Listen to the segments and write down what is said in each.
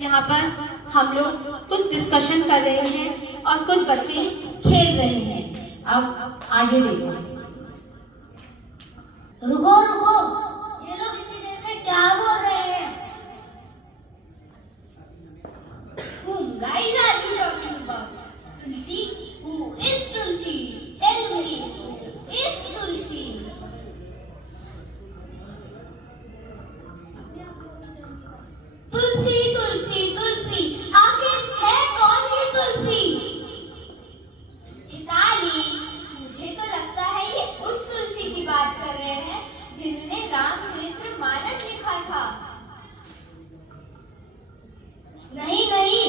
यहाँ पर हम लोग कुछ डिस्कशन कर रहे हैं और कुछ बच्चे खेल रहे हैं। अब आगे देखो। रुको रुको, ये लोग इतनी देर से क्या बोल रहे हैं? Whom guys are you talking about? Tulsi? Who is Tulsi? Tell me, who is Tulsi? तुलसी तुलसी तुलसी, आखिर है कौन ये तुलसी? हिताली, मुझे तो लगता है ये उस तुलसी की बात कर रहे हैं जिन्होंने रामचरितमानस लिखा था। नहीं नहीं,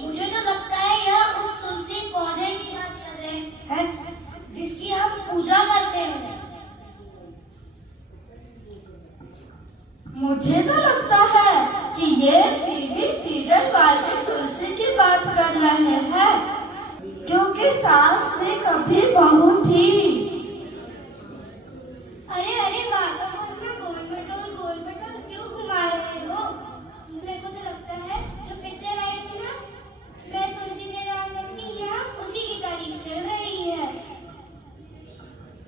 मुझे तो लगता है यह उस तुलसी पौधे की बात कर रहे हैं जिसकी हम पूजा करते हैं। मुझे तो लगता है कि ये टीवी सीरियल वाले तुलसी की बात कर रहे हैं, क्योंकि सास ने कभी बहू थी। अरे अरे बातों को अपना गोल मटोल क्यों घुमा रहे हो? मेरे को तो लगता है जो पिक्चर आई थी ना, मैं तुलसी तेरे आंगन की, यहाँ उसी की तारीफ चल रही है।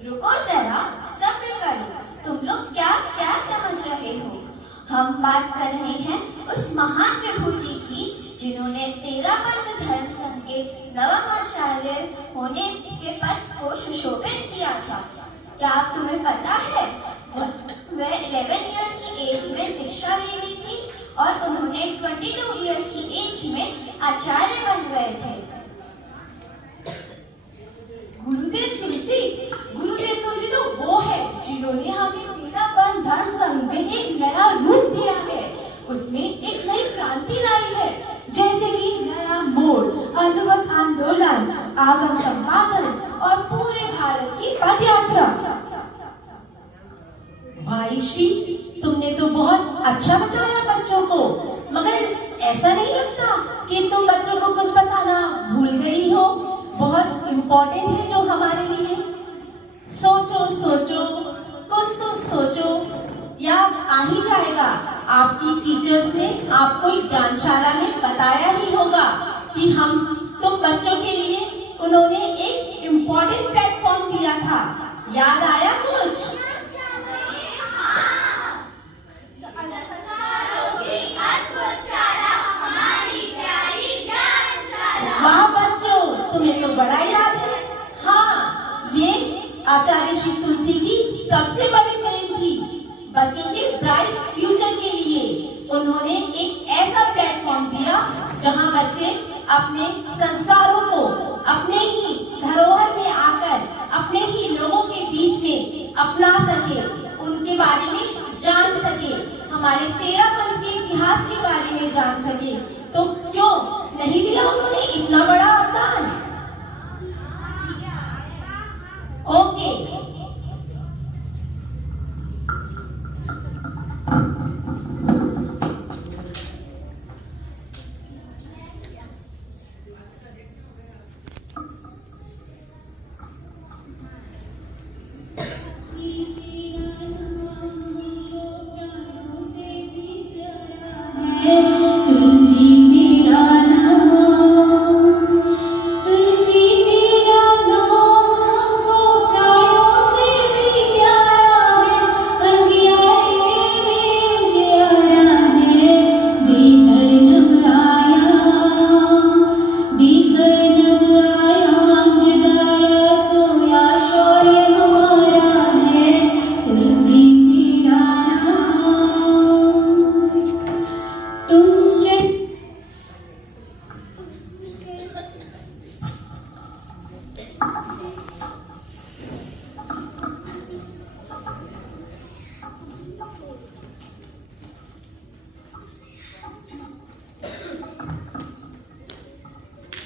रुको जरा, सब्र करो। तुम लोग क्या क्या समझ रहे हो? हम बात कर रहे हैं उस महान विभूति की जिन्होंने तेरापंथ धर्म संघ के नवमाचार्य होने के पद को सुशोभित किया था। क्या तुम्हें पता है वह 11 इयर्स की एज में दीक्षा ले ली थी और उन्होंने 22 इयर्स की एज में आचार्य बन गए थे। गुरुदेव तुलसी तो वो है जिन्होंने हमें तेरापंथ धर्म संघ में एक नया रूप दिया है, उसमें एक नई क्रांति लाई है, जैसे कि नया मोड़, अनुमत आंदोलन, आगम संपादन और पूरे भारत की पद यात्रा। वाइश्री, तुमने तो बहुत अच्छा बताया बच्चों को, मगर ऐसा नहीं लगता कि तुम बच्चों को कुछ बताना भूल गई हो? बहुत इम्पोर्टेंट है जो हमारे लिए। सोचो सोचो, कुछ तो सोचो, याद आ ही जाएगा। आपकी टीचर्स ने आपको ज्ञानशाला में बताया ही होगा कि तुम बच्चों के लिए उन्होंने एक इम्पोर्टेंट प्लेटफॉर्म दिया था। याद आया कुछ? वाह बच्चों, तुम्हें तो बड़ा याद है। हाँ, ये आचार्य श्री तुलसी की सबसे बड़ी देन थी। बच्चों के ब्राइट फ्यूचर के लिए उन्होंने एक ऐसा प्लेटफॉर्म दिया जहां बच्चे अपने संस्कारों को अपने ही धरोहर में आकर अपने ही लोगों के बीच में अपना सके, उनके बारे में जान सके, हमारे तेरापंथ के इतिहास के बारे में जान सके। तो क्यों नहीं दिया उन्होंने इतना बड़ा अवदान? ओके,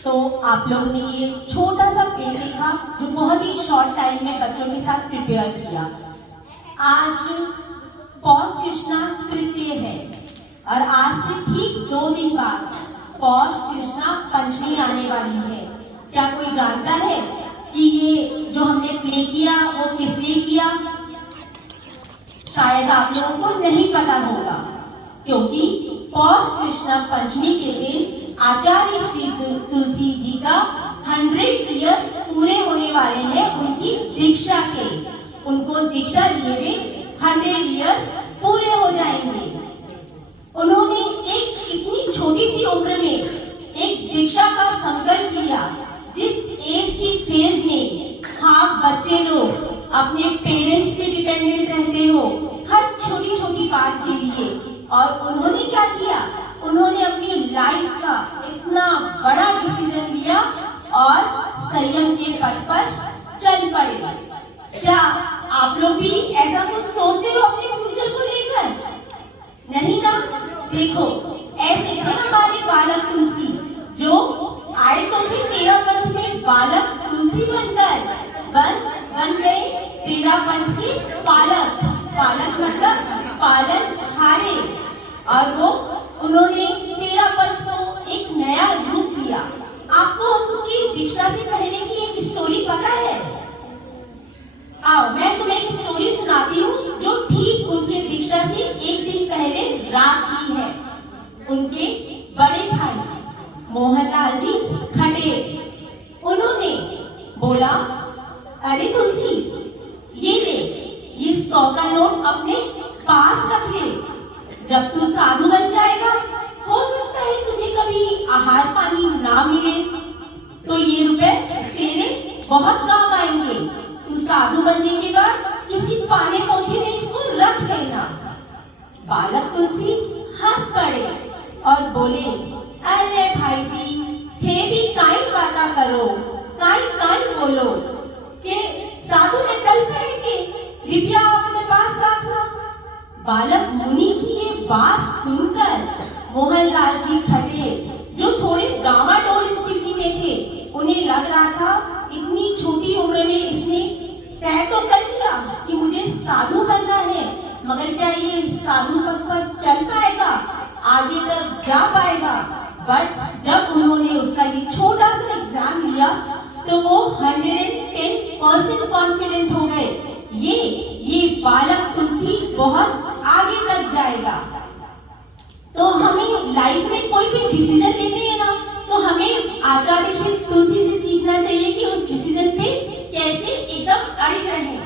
तो आप लोगों ने ये छोटा सा प्ले देखा जो बहुत ही शॉर्ट टाइम में बच्चों के साथ प्रिपेयर किया। आज पौष कृष्णा तृतीय है और आज से ठीक 2 दिन बाद पौष कृष्णा पंचमी आने वाली है। क्या कोई जानता है कि ये जो हमने प्ले किया वो किस लिए किया? शायद आप लोगों को नहीं पता होगा। क्योंकि पौष कृष्ण पंचमी के दिन आचार्य श्री तुलसी जी का 100 इयर्स पूरे होने वाले हैं उनकी दीक्षा के। उनको दीक्षा लिए हुए 100 इयर्स पूरे हो जाएंगे। उन्होंने एक इतनी छोटी सी उम्र में एक दीक्षा का संकल्प लिया। जिस एज की फेज में आप बच्चे लोग अपने पेरेंट्स पे डिपेंडेंट रहते हो हर छोटी छोटी बात के लिए, और उन्होंने क्या किया, उन्होंने अपनी लाइफ का इतना बड़ा डिसीजन लिया और संयम के पथ पर चल पड़े। क्या आप लोग भी ऐसा कुछ सोचते हो अपने फ्यूचर को लेकर? नहीं ना? देखो, ऐसे थे हमारे बालक तुलसी, जो आए तो थे 13 पंथ में बालक तुलसी बनकर, बन गए 13 पंथ के पालक। पालक मतलब पालन हारे, और वो उन्होंने 13 पंथ को एक नया रूप दिया। आपको उनकी दीक्षा से पहले की एक स्टोरी पता है? आओ मैं तुम्हें एक स्टोरी सुनाती हूँ जो ठीक उनके दीक्षा से एक दिन पहले रात की है। उनके बड़े भाई मोहनलाल जी खटेर, उन्होंने बोला, अरे तुलसी, ये ले, ये 100 का नोट अपने पास रख ले। जब तू साधु बन जाएगा, हो सकता है तुझे कभी आहार पानी ना मिले, तो ये रुपए तेरे बहुत काम आएंगे। तू साधु बनने के बाद किसी पाने पोथी में इसको रख लेना। बालक तुलसी हंस पड़े और बोले, अरे भाई जी, थे भी काई बाता करो, काई बोलो के साधु ने कल कहे कि रुपया अपने पास रखना। बालक मुनि की ये बात सुनकर मोहनलाल जी खटेर, जो थोड़े डामाडोल स्थिति में थे, उन्हें लग रहा था इतनी छोटी उम्र में इसने तय तो कर लिया कि मुझे साधु बनना है, मगर क्या ये साधु पथ पर चल पाएगा, आगे तक जा पाएगा? बट जब उन्होंने उसका ये छोटा सा एग्जाम लिया तो वो 110% कॉन्फिडेंट हो गए, ये बालक तुलसी बहुत आगे तक जाएगा। तो हमें लाइफ में कोई भी डिसीजन लेते हैं ना, तो हमें आचार्य श्री तुलसी से सीखना चाहिए कि उस डिसीजन पे कैसे एकदम अड़े रहें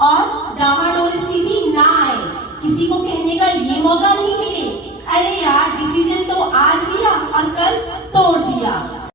और डामाडोल स्थिति ना आए। किसी को कहने का ये मौका नहीं मिले, अरे यार डिसीजन तो आज लिया और कल तोड़ दिया।